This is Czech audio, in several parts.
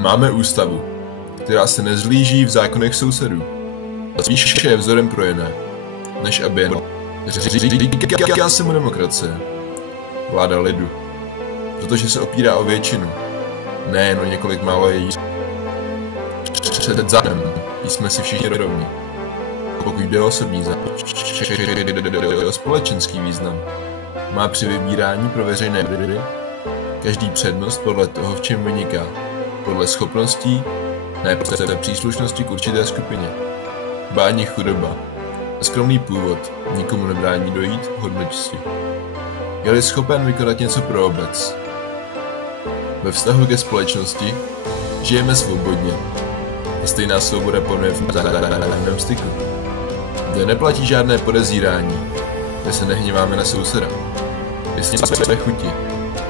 Máme ústavu, která se nezlíží v zákonech sousedů. Spíše je vzorem pro jiné, než aby jen říká se mu demokracie. Vláda lidu. Protože se opírá o většinu, nejen o několik málo její. Před zákonem jsme si všichni rovní. Pokud jde o osobní o společenský význam, má při vybírání pro veřejné body každý přednost podle toho, v čem vyniká, podle schopností, ne podle příslušnosti k určité skupině. Bání chudoba a skromný původ nikomu nebrání dojít k hodnotosti. Je-li schopen vykonat něco pro obec. Ve vztahu ke společnosti žijeme svobodně. A stejná svoboda panuje v vzájemném styku. Kde neplatí žádné podezírání, kde se nehněváme na souseda, kde jsme chuti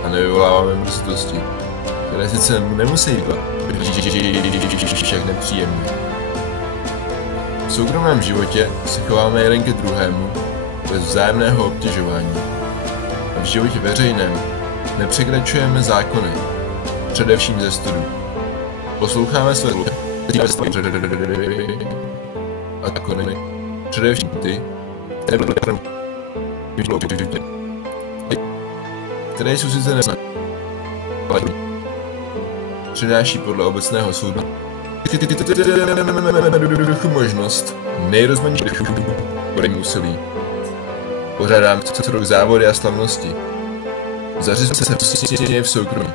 a nevyvoláváme mrzitosti, které sice nemusí být však nepříjemné. V soukromém životě se chováme jeden ke druhému bez vzájemného obtěžování. A v životě veřejném nepřekračujeme zákony, především ze studu. Posloucháme své a zákony, především ty, které jsou sice neznámé, ale přináší podle obecného soudu možnost nejrozmanitějšího úsilí. Pořádáme co rok závody a slavnosti. Zařizujeme se v soukromí.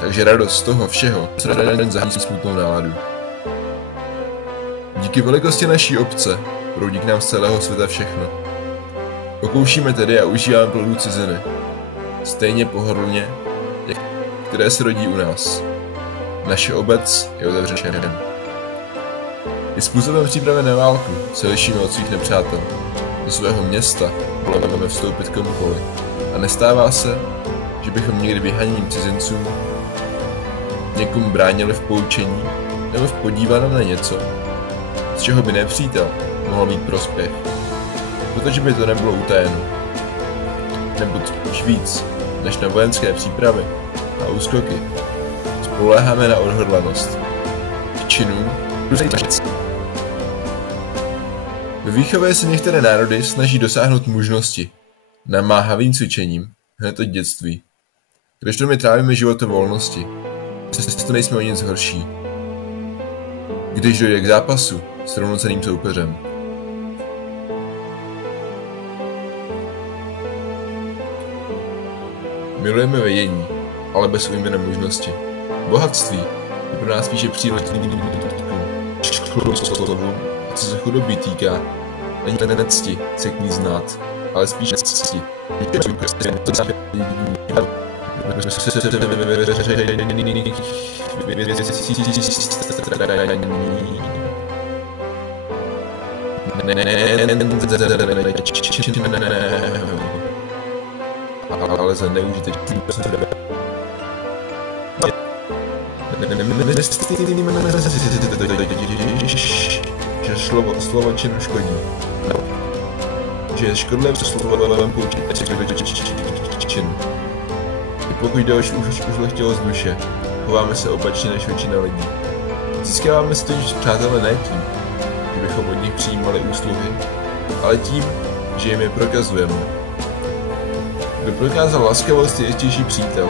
Takže radost z toho všeho zahání smutnou náladu. Díky velikosti naší obce proudí k nám z celého světa všechno. Pokoušíme tedy a užíváme plodů ciziny. Stejně pohodlně, které se rodí u nás. Naše obec je otevřená. I způsobem přípravy na válku se lišíme od svých nepřátel. Do svého města budeme vstoupit komukoliv. A nestává se, že bychom někdy vyhaněním cizincům někomu bránili v poučení nebo v podívaném na něco, z čeho by nepřítel mohl mít prospěch, protože by to nebylo utajeno. Nebo už víc, než na vojenské přípravy a úskoky, spoléháme na odhodlanost k činům. Ve výchově se některé národy snaží dosáhnout mužnosti namáhavým cvičením hned od dětství. Kdežto my trávíme život o volnosti, přesto nejsme o nic horší. Když dojde k zápasu s rovnocenným soupeřem. Milujeme vědění, ale bez újmy nemožnosti. Bohatství je pro nás spíše příležitostí slovům, a co se chudobí týká, není to necti se k ní znát, ale spíš necti. Ale za neužitečný že slovo činu škodí. Že je škodlivé slovem poučit čin. I pokud jde už lehtělost duše, chováme se opačně než většina lidí. Získáváme si totiž přátelé ne tím, že bychom od nich přijímali úsluhy, ale tím, že jim je prokazujeme. Kdo prokázal laskavost je jistější přítel,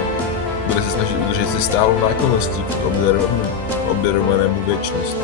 bude se snažit udržet se stálou náklonností k obdarovanému věčnost.